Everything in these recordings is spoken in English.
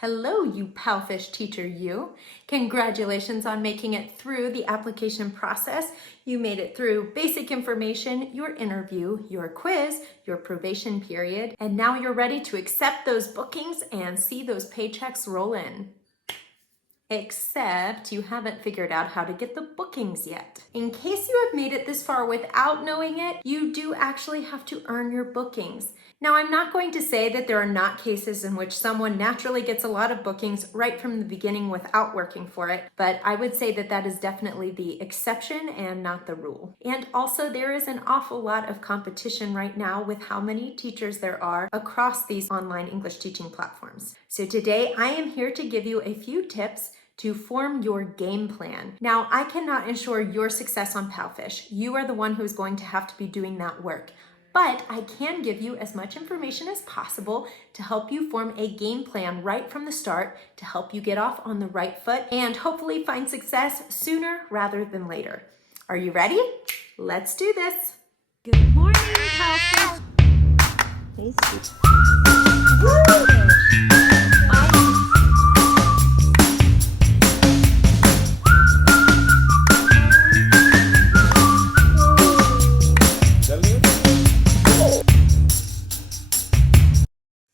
Hello, you PalFish teacher, you. Congratulations on making it through the application process. You made it through basic information, your interview, your quiz, your probation period, and now you're ready to accept those bookings and see those paychecks roll in. Except you haven't figured out how to get the bookings yet. In case you have made it this far without knowing it, you do actually have to earn your bookings. Now, I'm not going to say that there are not cases in which someone naturally gets a lot of bookings right from the beginning without working for it, but I would say that that is definitely the exception and not the rule. And also, there is an awful lot of competition right now with how many teachers there are across these online English teaching platforms. So today, I am here to give you a few tips to form your game plan. Now, I cannot ensure your success on PalFish. You are the one who's going to have to be doing that work. But I can give you as much information as possible to help you form a game plan right from the start to help you get off on the right foot and hopefully find success sooner rather than later. Are you ready? Let's do this. Good morning, PalFish. Hey, sweet.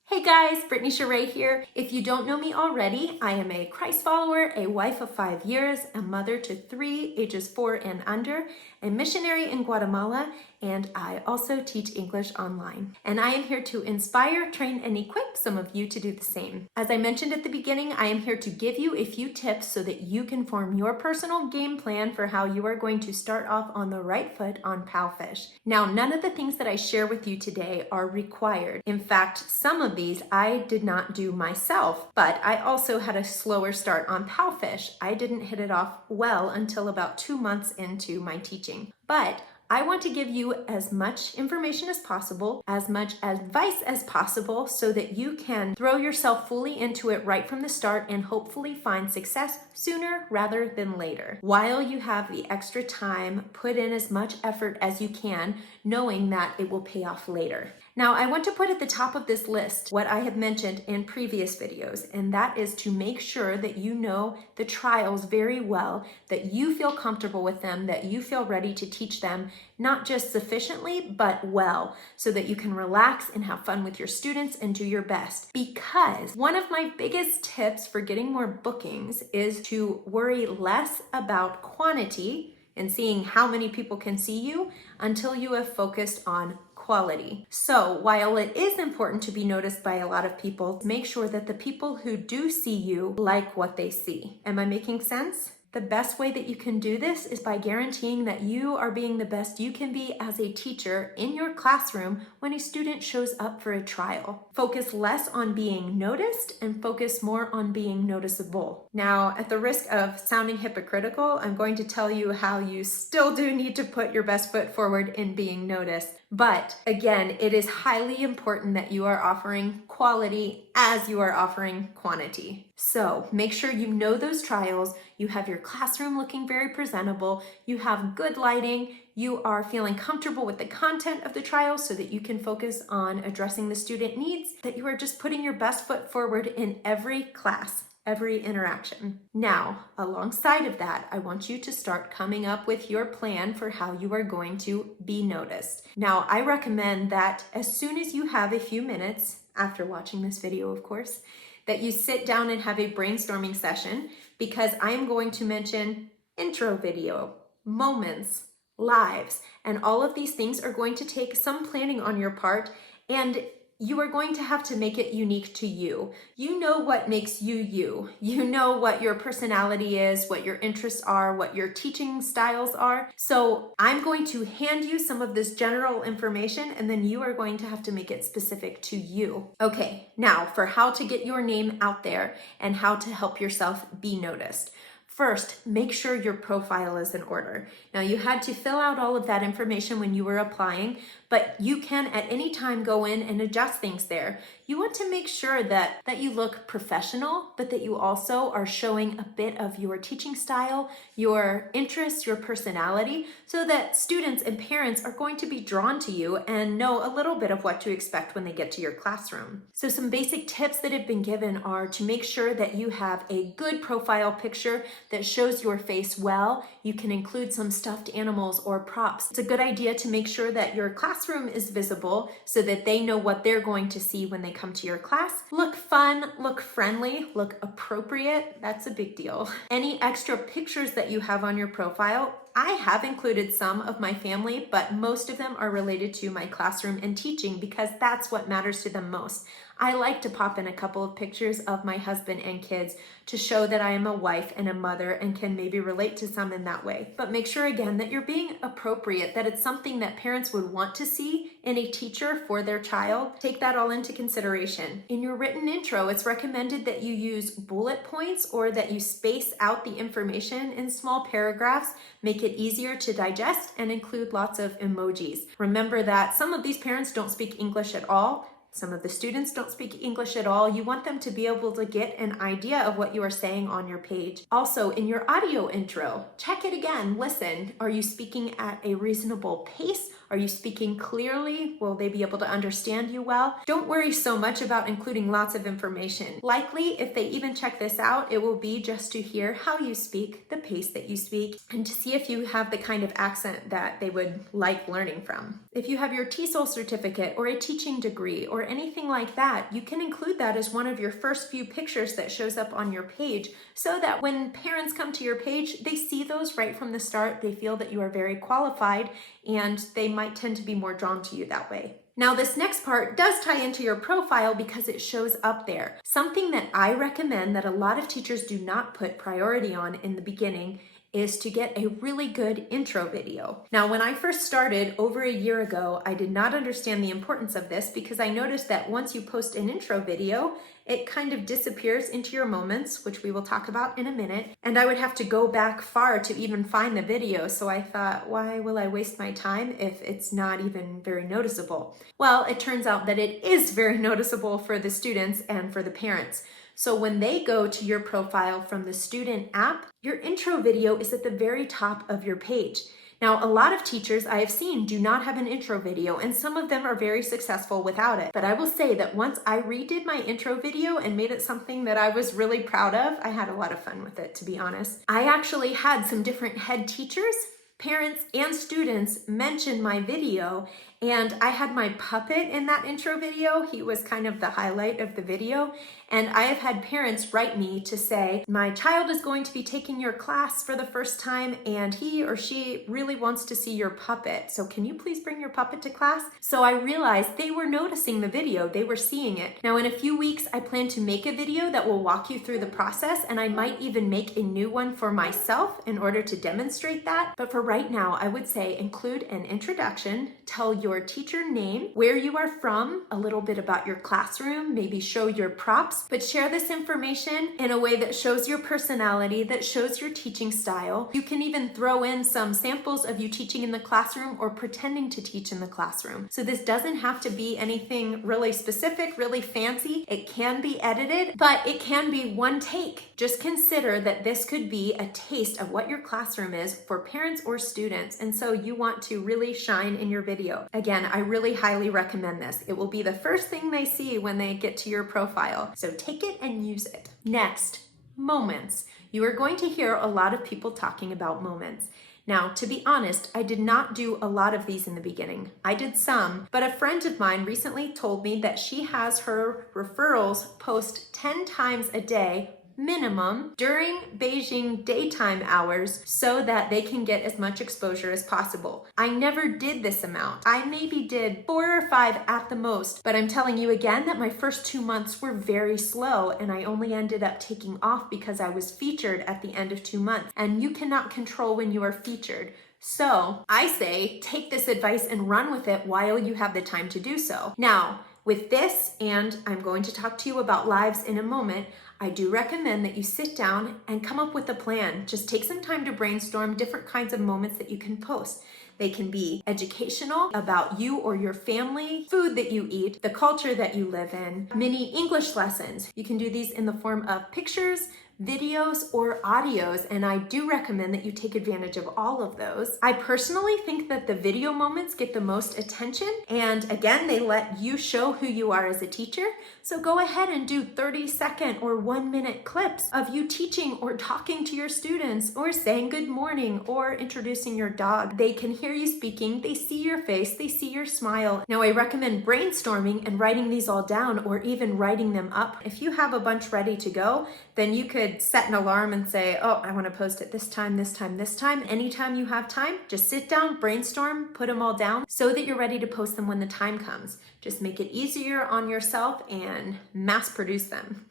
Hey guys, Brittney Cheray here. If you don't know me already, I am a Christ follower, a wife of 5 years, a mother to 3, ages 4 and under, a missionary in Guatemala, and I also teach English online. And I am here to inspire, train, and equip some of you to do the same. As I mentioned at the beginning, I am here to give you a few tips so that you can form your personal game plan for how you are going to start off on the right foot on PalFish. Now, none of the things that I share with you today are required. In fact, some of these I did not do myself, but I also had a slower start on PalFish. I didn't hit it off well until about 2 months into my teaching. But I want to give you as much information as possible, as much advice as possible, so that you can throw yourself fully into it right from the start and hopefully find success sooner rather than later. While you have the extra time, put in as much effort as you can, knowing that it will pay off later. Now, I want to put at the top of this list what I have mentioned in previous videos, and that is to make sure that you know the trials very well, that you feel comfortable with them, that you feel ready to teach them, not just sufficiently, but well, so that you can relax and have fun with your students and do your best. Because one of my biggest tips for getting more bookings is to worry less about quantity and seeing how many people can see you until you have focused on quality. So while it is important to be noticed by a lot of people, make sure that the people who do see you like what they see. Am I making sense? The best way that you can do this is by guaranteeing that you are being the best you can be as a teacher in your classroom when a student shows up for a trial. Focus less on being noticed and focus more on being noticeable. Now, at the risk of sounding hypocritical, I'm going to tell you how you still do need to put your best foot forward in being noticed. But again, it is highly important that you are offering quality as you are offering quantity. So make sure you know those trials, you have your classroom looking very presentable, you have good lighting, you are feeling comfortable with the content of the trial so that you can focus on addressing the student needs, that you are just putting your best foot forward in every class, every interaction. Now, alongside of that, I want you to start coming up with your plan for how you are going to be noticed. Now, I recommend that as soon as you have a few minutes, after watching this video, of course, that you sit down and have a brainstorming session, because I am going to mention intro video, moments, lives, and all of these things are going to take some planning on your part, and you are going to have to make it unique to you. You know what makes you you. You know what your personality is, what your interests are, what your teaching styles are. So I'm going to hand you some of this general information, and then you are going to have to make it specific to you. Okay, now for how to get your name out there and how to help yourself be noticed. First, make sure your profile is in order. Now, you had to fill out all of that information when you were applying, but you can at any time go in and adjust things there. You want to make sure that you look professional, but that you also are showing a bit of your teaching style, your interests, your personality, so that students and parents are going to be drawn to you and know a little bit of what to expect when they get to your classroom. So some basic tips that have been given are to make sure that you have a good profile picture that shows your face well. You can include some stuffed animals or props. It's a good idea to make sure that your classroom is visible so that they know what they're going to see when they come to your class. Look fun, look friendly, look appropriate. That's a big deal. Any extra pictures that you have on your profile, I have included some of my family, but most of them are related to my classroom and teaching because that's what matters to them most. I like to pop in a couple of pictures of my husband and kids to show that I am a wife and a mother and can maybe relate to some in that way. But make sure again that you're being appropriate, that it's something that parents would want to see in a teacher for their child. Take that all into consideration. In your written intro, it's recommended that you use bullet points or that you space out the information in small paragraphs, make it easier to digest, and include lots of emojis. Remember that some of these parents don't speak English at all. Some of the students don't speak English at all. You want them to be able to get an idea of what you are saying on your page. Also, in your audio intro, check it again. Listen, are you speaking at a reasonable pace? Are you speaking clearly? Will they be able to understand you well? Don't worry so much about including lots of information. Likely, if they even check this out, it will be just to hear how you speak, the pace that you speak, and to see if you have the kind of accent that they would like learning from. If you have your TESOL certificate or a teaching degree or anything like that, you can include that as one of your first few pictures that shows up on your page so that when parents come to your page, they see those right from the start. They feel that you are very qualified and they might tend to be more drawn to you that way. Now, this next part does tie into your profile because it shows up there. Something that I recommend that a lot of teachers do not put priority on in the beginning is to get a really good intro video. Now, when I first started over a year ago, I did not understand the importance of this because I noticed that once you post an intro video, it kind of disappears into your moments, which we will talk about in a minute, and I would have to go back far to even find the video. So I thought, why will I waste my time if it's not even very noticeable? Well, it turns out that it is very noticeable for the students and for the parents. So when they go to your profile from the student app, your intro video is at the very top of your page. Now, a lot of teachers I have seen do not have an intro video, and some of them are very successful without it. But I will say that once I redid my intro video and made it something that I was really proud of, I had a lot of fun with it, to be honest. I actually had some different head teachers, parents, and students mention my video, and I had my puppet in that intro video. He was kind of the highlight of the video. And I have had parents write me to say, my child is going to be taking your class for the first time and he or she really wants to see your puppet. So can you please bring your puppet to class? So I realized they were noticing the video, they were seeing it. Now in a few weeks, I plan to make a video that will walk you through the process, and I might even make a new one for myself in order to demonstrate that. But for right now, I would say include an introduction, tell your teacher name, where you are from, a little bit about your classroom, maybe show your props, but share this information in a way that shows your personality, that shows your teaching style. You can even throw in some samples of you teaching in the classroom or pretending to teach in the classroom. So this doesn't have to be anything really specific, really fancy. It can be edited, but it can be one take. Just consider that this could be a taste of what your classroom is for parents or students, and so you want to really shine in your video. Again, I really highly recommend this. It will be the first thing they see when they get to your profile. So take it and use it. Next, moments. You are going to hear a lot of people talking about moments. Now, to be honest, I did not do a lot of these in the beginning. I did some, but a friend of mine recently told me that she has her referrals post 10 times a day minimum during Beijing daytime hours so that they can get as much exposure as possible. I never did this amount. I maybe did 4 or 5 at the most, but I'm telling you again that my first 2 months were very slow and I only ended up taking off because I was featured at the end of 2 months, and you cannot control when you are featured. So I say take this advice and run with it while you have the time to do so. Now, with this, and I'm going to talk to you about lives in a moment, I do recommend that you sit down and come up with a plan. Just take some time to brainstorm different kinds of moments that you can post. They can be educational about you or your family, food that you eat, the culture that you live in, mini English lessons. You can do these in the form of pictures, videos, or audios, and I do recommend that you take advantage of all of those. I personally think that the video moments get the most attention, and again, they let you show who you are as a teacher. So go ahead and do 30-second or 1-minute clips of you teaching or talking to your students or saying good morning or introducing your dog. They can hear you speaking, they see your face, they see your smile. Now, I recommend brainstorming and writing these all down or even writing them up. If you have a bunch ready to go, then you could set an alarm and say, oh, I want to post it this time, this time, this time. Anytime you have time, just sit down, brainstorm, put them all down so that you're ready to post them when the time comes. Just make it easier on yourself and mass produce them.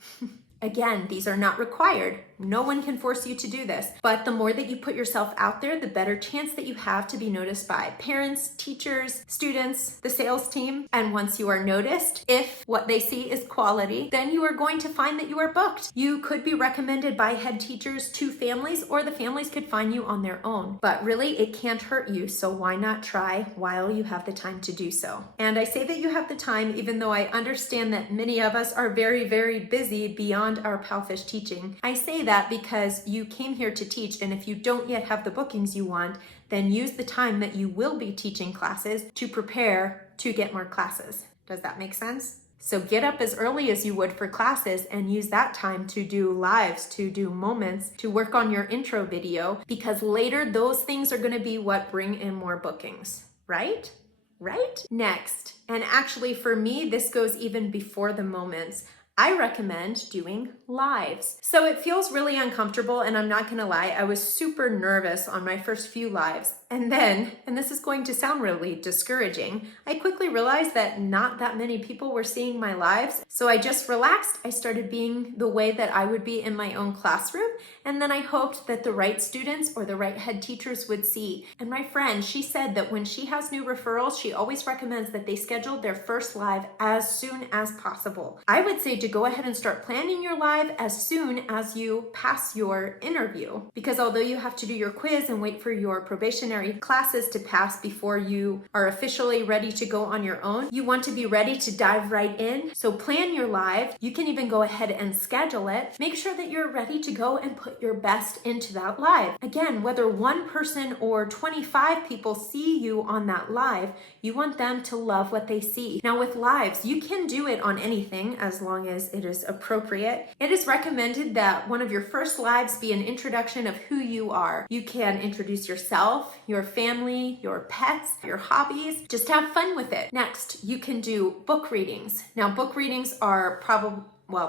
Again, these are not required. No one can force you to do this, but the more that you put yourself out there, the better chance that you have to be noticed by parents, teachers, students, the sales team. And once you are noticed, if what they see is quality, then you are going to find that you are booked. You could be recommended by head teachers to families, or the families could find you on their own. But really, it can't hurt you, so why not try while you have the time to do so? And I say that you have the time, even though I understand that many of us are very, very busy beyond our PalFish teaching. I say that because you came here to teach, and if you don't yet have the bookings you want, then use the time that you will be teaching classes to prepare to get more classes. Does that make sense? So get up as early as you would for classes and use that time to do lives, to do moments, to work on your intro video, because later those things are going to be what bring in more bookings, right? Right? Next, and actually for me, this goes even before the moments, I recommend doing lives. So it feels really uncomfortable, and I'm not gonna lie, I was super nervous on my first few lives. And then, and this is going to sound really discouraging, I quickly realized that not that many people were seeing my lives. So I just relaxed. I started being the way that I would be in my own classroom. And then I hoped that the right students or the right head teachers would see. And my friend, she said that when she has new referrals, she always recommends that they schedule their first live as soon as possible. I would say to go ahead and start planning your live as soon as you pass your interview. Because although you have to do your quiz and wait for your probationary classes to pass before you are officially ready to go on your own, you want to be ready to dive right in. So plan your live. You can even go ahead and schedule it. Make sure that you're ready to go and put your best into that live. Again, whether one person or 25 people see you on that live, you want them to love what they see. Now with lives, you can do it on anything as long as it is appropriate. It is recommended that one of your first lives be an introduction of who you are. You can introduce yourself, your family, your pets, your hobbies. Just have fun with it. Next, you can do book readings. Now, book readings are probably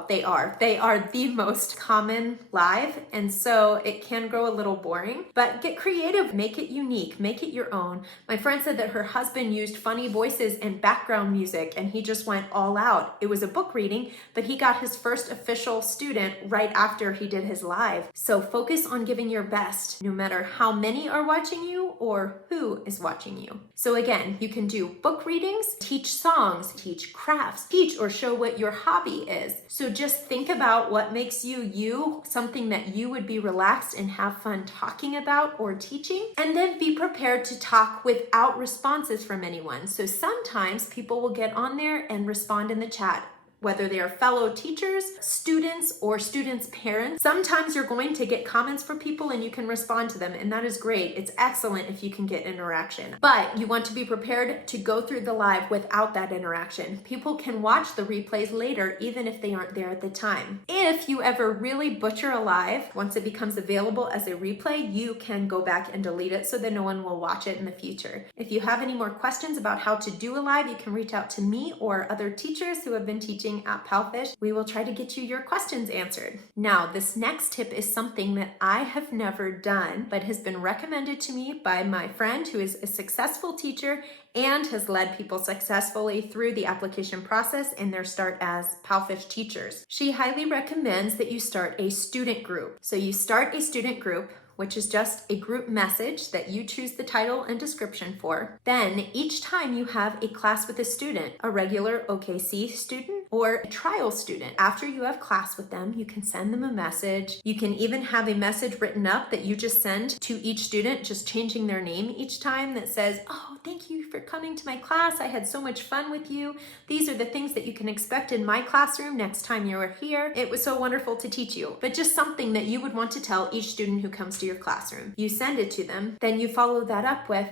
they are the most common live, and so it can grow a little boring, but get creative, make it unique, make it your own. My friend said that her husband used funny voices and background music, and he just went all out. It was a book reading, but he got his first official student right after he did his live. So focus on giving your best, no matter how many are watching you or who is watching you. So again, you can do book readings, teach songs, teach crafts, teach or show what your hobby is. So just think about what makes you you, something that you would be relaxed and have fun talking about or teaching, and then be prepared to talk without responses from anyone. So sometimes people will get on there and respond in the chat, whether they are fellow teachers, students, or students' parents. Sometimes you're going to get comments from people and you can respond to them, and that is great. It's excellent if you can get interaction. But you want to be prepared to go through the live without that interaction. People can watch the replays later, even if they aren't there at the time. If you ever really butcher a live, once it becomes available as a replay, you can go back and delete it so that no one will watch it in the future. If you have any more questions about how to do a live, you can reach out to me or other teachers who have been teaching at PalFish. We will try to get you your questions answered. Now, this next tip is something that I have never done, but has been recommended to me by my friend who is a successful teacher and has led people successfully through the application process in their start as PalFish Teachers. She highly recommends that you start a student group. So you start a student group which is just a group message that you choose the title and description for. Then each time you have a class with a student, a regular OKC student or a trial student, after you have class with them, you can send them a message. You can even have a message written up that you just send to each student, just changing their name each time, that says, "Oh, thank you for coming to my class. I had so much fun with you. These are the things that you can expect in my classroom next time you are here. It was so wonderful to teach you." But just something that you would want to tell each student who comes to your classroom. You send it to them, then you follow that up with,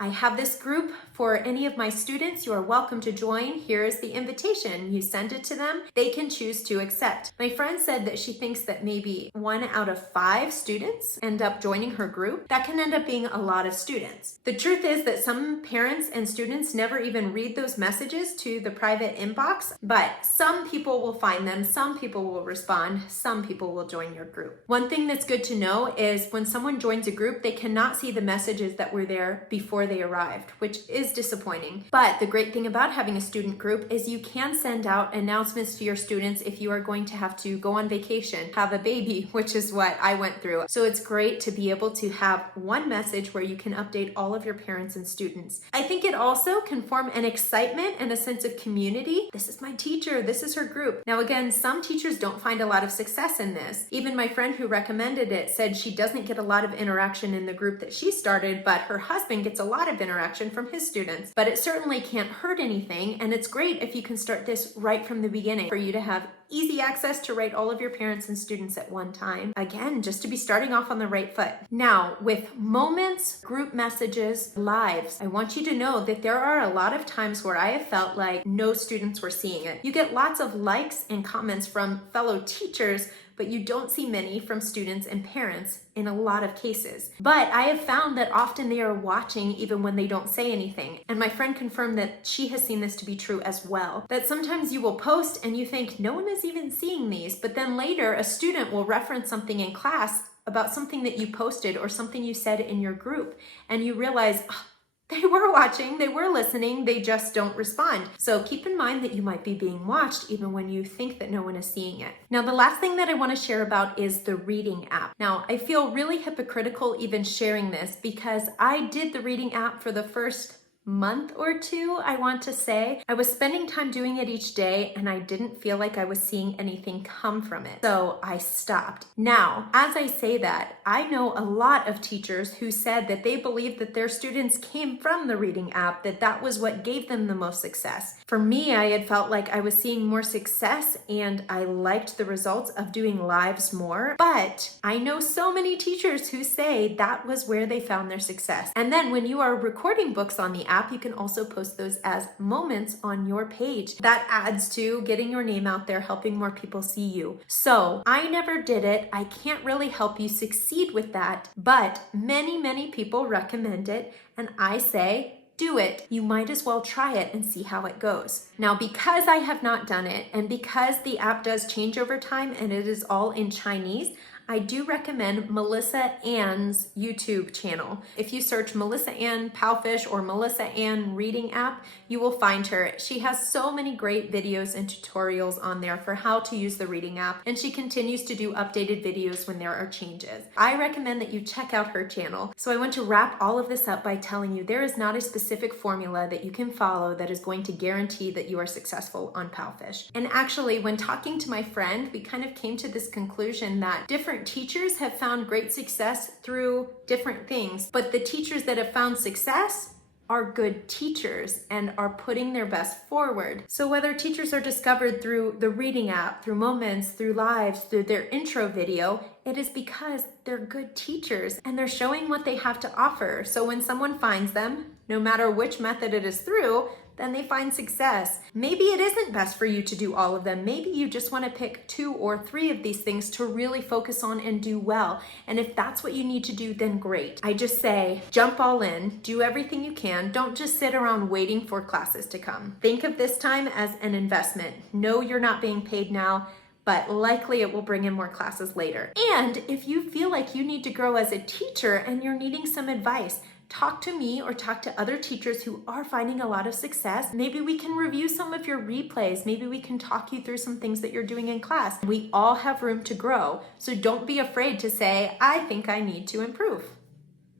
"I have this group for any of my students. You are welcome to join. Here is the invitation." You send it to them. They can choose to accept. My friend said that she thinks that maybe 1 out of 5 students end up joining her group. That can end up being a lot of students. The truth is that some parents and students never even read those messages to the private inbox, but some people will find them, some people will respond, some people will join your group. One thing that's good to know is when someone joins a group, they cannot see the messages that were there before they arrived, which is disappointing. But the great thing about having a student group is you can send out announcements to your students if you are going to have to go on vacation, have a baby, which is what I went through. So it's great to be able to have one message where you can update all of your parents and students. I think it also can form an excitement and a sense of community. This is my teacher, this is her group. Now again, some teachers don't find a lot of success in this. Even my friend who recommended it said she doesn't get a lot of interaction in the group that she started, but her husband gets a lot of interaction from his students. But it certainly can't hurt anything, and it's great if you can start this right from the beginning for you to have easy access to write all of your parents and students at one time. Again, just to be starting off on the right foot. Now, with moments, group messages, lives, I want you to know that there are a lot of times where I have felt like no students were seeing it. You get lots of likes and comments from fellow teachers, but you don't see many from students and parents in a lot of cases. But I have found that often they are watching even when they don't say anything. And my friend confirmed that she has seen this to be true as well. That sometimes you will post and you think no one is even seeing these, but then later a student will reference something in class about something that you posted or something you said in your group, and you realize, oh, they were watching, they were listening, they just don't respond. So keep in mind that you might be being watched even when you think that no one is seeing it. Now, the last thing that I want to share about is the reading app. Now, I feel really hypocritical even sharing this because I did the reading app for the first month or two, I want to say. I was spending time doing it each day and I didn't feel like I was seeing anything come from it. So I stopped. Now, as I say that, I know a lot of teachers who said that they believed that their students came from the reading app, that was what gave them the most success. For me, I had felt like I was seeing more success and I liked the results of doing lives more. But I know so many teachers who say that was where they found their success. And then when you are recording books on the app, you can also post those as moments on your page. That adds to getting your name out there, helping more people see you. So I never did it. I can't really help you succeed with that, but many people recommend it. And I say, do it. You might as well try it and see how it goes. Now, because I have not done it and because the app does change over time and it is all in Chinese, I do recommend Melissa Ann's YouTube channel. If you search Melissa Ann PalFish or Melissa Ann Reading App, you will find her. She has so many great videos and tutorials on there for how to use the reading app, and she continues to do updated videos when there are changes. I recommend that you check out her channel. So I want to wrap all of this up by telling you there is not a specific formula that you can follow that is going to guarantee that you are successful on PalFish. And actually, when talking to my friend, we kind of came to this conclusion that different teachers have found great success through different things, but the teachers that have found success are good teachers and are putting their best forward. So whether teachers are discovered through the reading app, through moments, through lives, through their intro video, it is because they're good teachers and they're showing what they have to offer. So when someone finds them, no matter which method it is through, then they find success. Maybe it isn't best for you to do all of them. Maybe you just want to pick 2 or 3 of these things to really focus on and do well. And if that's what you need to do, then great. I just say, jump all in, do everything you can. Don't just sit around waiting for classes to come. Think of this time as an investment. No, you're not being paid now, but likely it will bring in more classes later. And if you feel like you need to grow as a teacher and you're needing some advice, talk to me or talk to other teachers who are finding a lot of success. Maybe we can review some of your replays. Maybe we can talk you through some things that you're doing in class. We all have room to grow, so don't be afraid to say, I think I need to improve.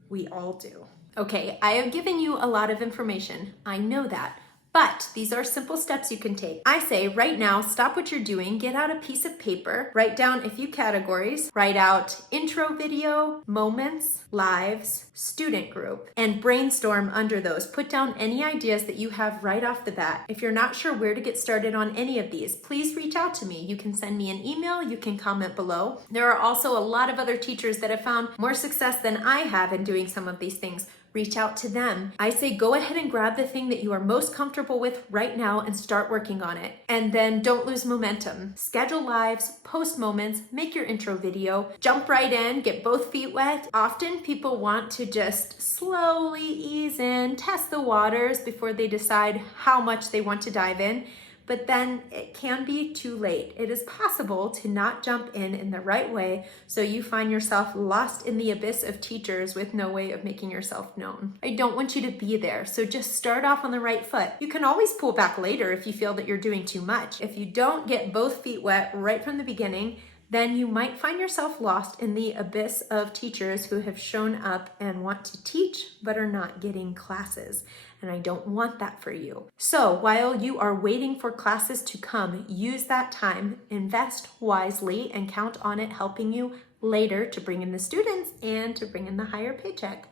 We all do. Okay, I have given you a lot of information. I know that. But these are simple steps you can take. I say right now, stop what you're doing, get out a piece of paper, write down a few categories, write out intro video, moments, lives, student group, and brainstorm under those. Put down any ideas that you have right off the bat. If you're not sure where to get started on any of these, please reach out to me. You can send me an email, you can comment below. There are also a lot of other teachers that have found more success than I have in doing some of these things. Reach out to them. I say go ahead and grab the thing that you are most comfortable with right now and start working on it. And then don't lose momentum. Schedule lives, post moments, make your intro video, jump right in, get both feet wet. Often people want to just slowly ease in, test the waters before they decide how much they want to dive in. But then it can be too late. It is possible to not jump in the right way, so you find yourself lost in the abyss of teachers with no way of making yourself known. I don't want you to be there, so just start off on the right foot. You can always pull back later if you feel that you're doing too much. If you don't get both feet wet right from the beginning, then you might find yourself lost in the abyss of teachers who have shown up and want to teach but are not getting classes. And I don't want that for you. So while you are waiting for classes to come, use that time, invest wisely, and count on it helping you later to bring in the students and to bring in the higher paycheck.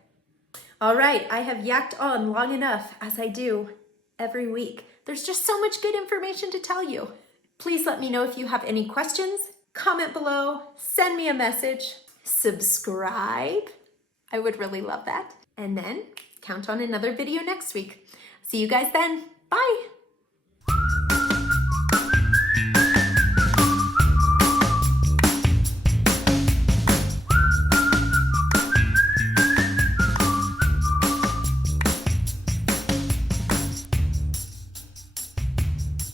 All right, I have yacked on long enough, as I do every week. There's just so much good information to tell you. Please let me know if you have any questions. Comment below, send me a message, subscribe. I would really love that. And then count on another video next week. See you guys then. Bye.